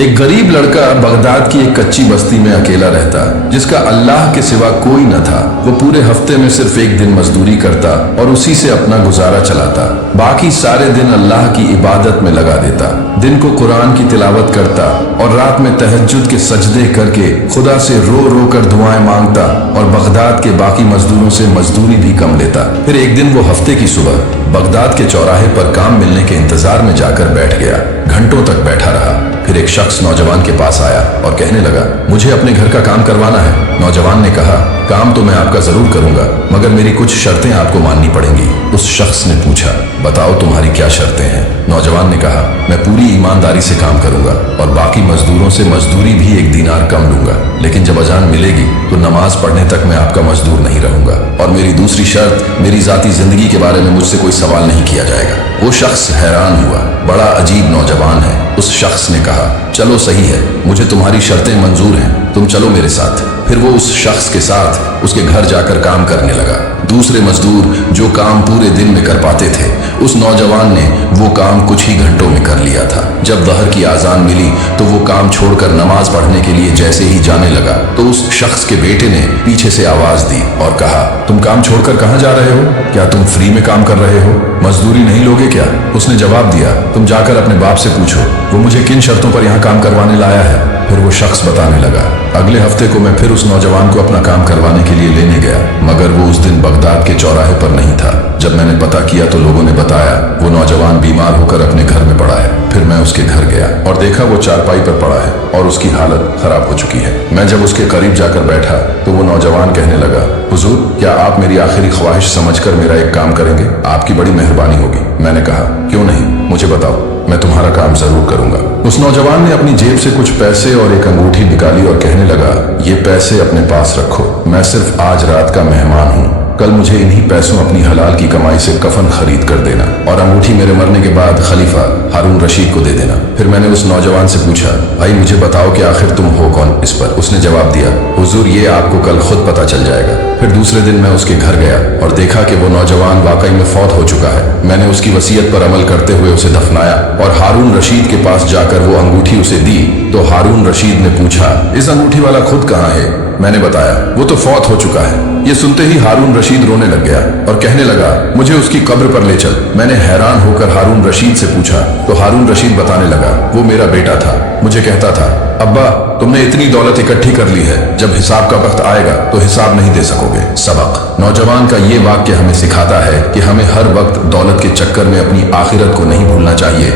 एक गरीब लड़का बगदाद की एक कच्ची बस्ती में अकेला रहता, जिसका अल्लाह के सिवा कोई न था। वो पूरे हफ्ते में सिर्फ एक दिन मजदूरी करता और उसी से अपना गुजारा चलाता। बाकी सारे दिन अल्लाह की इबादत में लगा देता। दिन को कुरान की तिलावत करता और रात में तहज्जुद के सजदे करके खुदा से रो रो कर दुआएं मांगता और बगदाद के बाकी मजदूरों से मजदूरी भी कम लेता। फिर एक दिन वो हफ्ते की सुबह बगदाद के चौराहे पर काम मिलने के इंतजार में जाकर बैठ गया। घंटों तक बैठा रहा। फिर एक शख्स नौजवान के पास आया और कहने लगा, मुझे अपने घर का काम करवाना है। नौजवान ने कहा, काम तो मैं आपका जरूर करूंगा, मगर मेरी कुछ शर्तें आपको माननी पड़ेंगी। उस शख्स ने पूछा, बताओ तुम्हारी क्या शर्तें हैं? नौजवान ने कहा, मैं पूरी ईमानदारी से काम करूंगा और बाकी मजदूरों से मजदूरी भी 1 दीनार कम लूंगा, लेकिन जब अजान मिलेगी तो नमाज पढ़ने तक मैं आपका मजदूर नहीं रहूंगा। और मेरी दूसरी शर्त, मेरी जाती जिंदगी के बारे में मुझसे कोई सवाल नहीं किया जाएगा। वो शख्स हैरान हुआ, बड़ा अजीब नौजवान है। उस शख्स ने कहा, चलो सही है, मुझे तुम्हारी शर्तें मंजूर हैं, तुम चलो मेरे साथ। फिर वो उस शख्स के साथ उसके घर जाकर काम करने लगा। दूसरे मजदूर जो काम पूरे दिन में कर पाते थे, उस नौजवान ने वो काम कुछ ही घंटों में कर लिया था। जब ज़हर की आज़ान मिली तो वो काम छोड़कर नमाज पढ़ने के लिए जैसे ही जाने लगा तो उस शख्स के बेटे ने पीछे से आवाज दी और कहा, तुम काम छोड़कर कहाँ जा रहे हो? क्या तुम फ्री में काम कर रहे हो? मजदूरी नहीं लोगे क्या? उसने जवाब दिया, तुम जाकर अपने बाप से पूछो, वो मुझे किन शर्तों पर यहाँ काम करवाने लाया है। फिर वो शख्स बताने लगा, अगले हफ्ते को मैं फिर उस नौजवान को अपना काम करवाने के लिए लेने गया, मगर वो उस दिन बगदाद के चौराहे पर नहीं था। जब मैंने पता किया तो लोगों ने बताया वो नौजवान बीमार होकर अपने घर में पड़ा है। फिर मैं उसके घर गया और देखा वो चारपाई पर पड़ा है और उसकी हालत खराब हो चुकी है। मैं जब उसके करीब जाकर बैठा तो वो नौजवान कहने लगा, हुजूर, क्या आप मेरी आखिरी ख्वाहिश समझकर मेरा एक काम करेंगे? आपकी बड़ी मेहरबानी होगी। मैंने कहा, क्यों नहीं, मुझे बताओ, मैं तुम्हारा काम जरूर करूंगा। उस नौजवान ने अपनी जेब से कुछ पैसे और एक अंगूठी निकाली और कहने लगा, ये पैसे अपने पास रखो, मैं सिर्फ आज रात का मेहमान हूँ। कल मुझे इन्हीं पैसों अपनी हलाल की कमाई से कफन खरीद कर देना और अंगूठी मेरे मरने के बाद खलीफा हारून रशीद को दे देना। फिर मैंने उस नौजवान से पूछा, भाई मुझे बताओ कि आखिर तुम हो कौन? इस पर उसने जवाब दिया, हुजूर, ये आपको कल खुद पता चल जाएगा। फिर दूसरे दिन मैं उसके घर गया और देखा कि वो नौजवान वाकई में फौत हो चुका है। मैंने उसकी वसीयत पर अमल करते हुए उसे दफनाया और हारून रशीद के पास जाकर वो अंगूठी उसे दी तो हारून रशीद ने पूछा, इस अंगूठी वाला खुद कहाँ है? मैंने बताया, वो तो फौत हो चुका है। ये सुनते ही हारून रशीद रोने लग गया और कहने लगा, मुझे उसकी कब्र पर ले चल। मैंने हैरान होकर हारून रशीद से पूछा तो हारून रशीद बताने लगा, वो मेरा बेटा था, मुझे कहता था, अब्बा, तुमने इतनी दौलत इकट्ठी कर ली है, जब हिसाब का वक्त आएगा तो हिसाब नहीं दे सकोगे। सबक। नौजवान का ये वाक्य हमें सिखाता है कि हमें हर वक्त दौलत के चक्कर में अपनी आखिरत को नहीं भूलना चाहिए।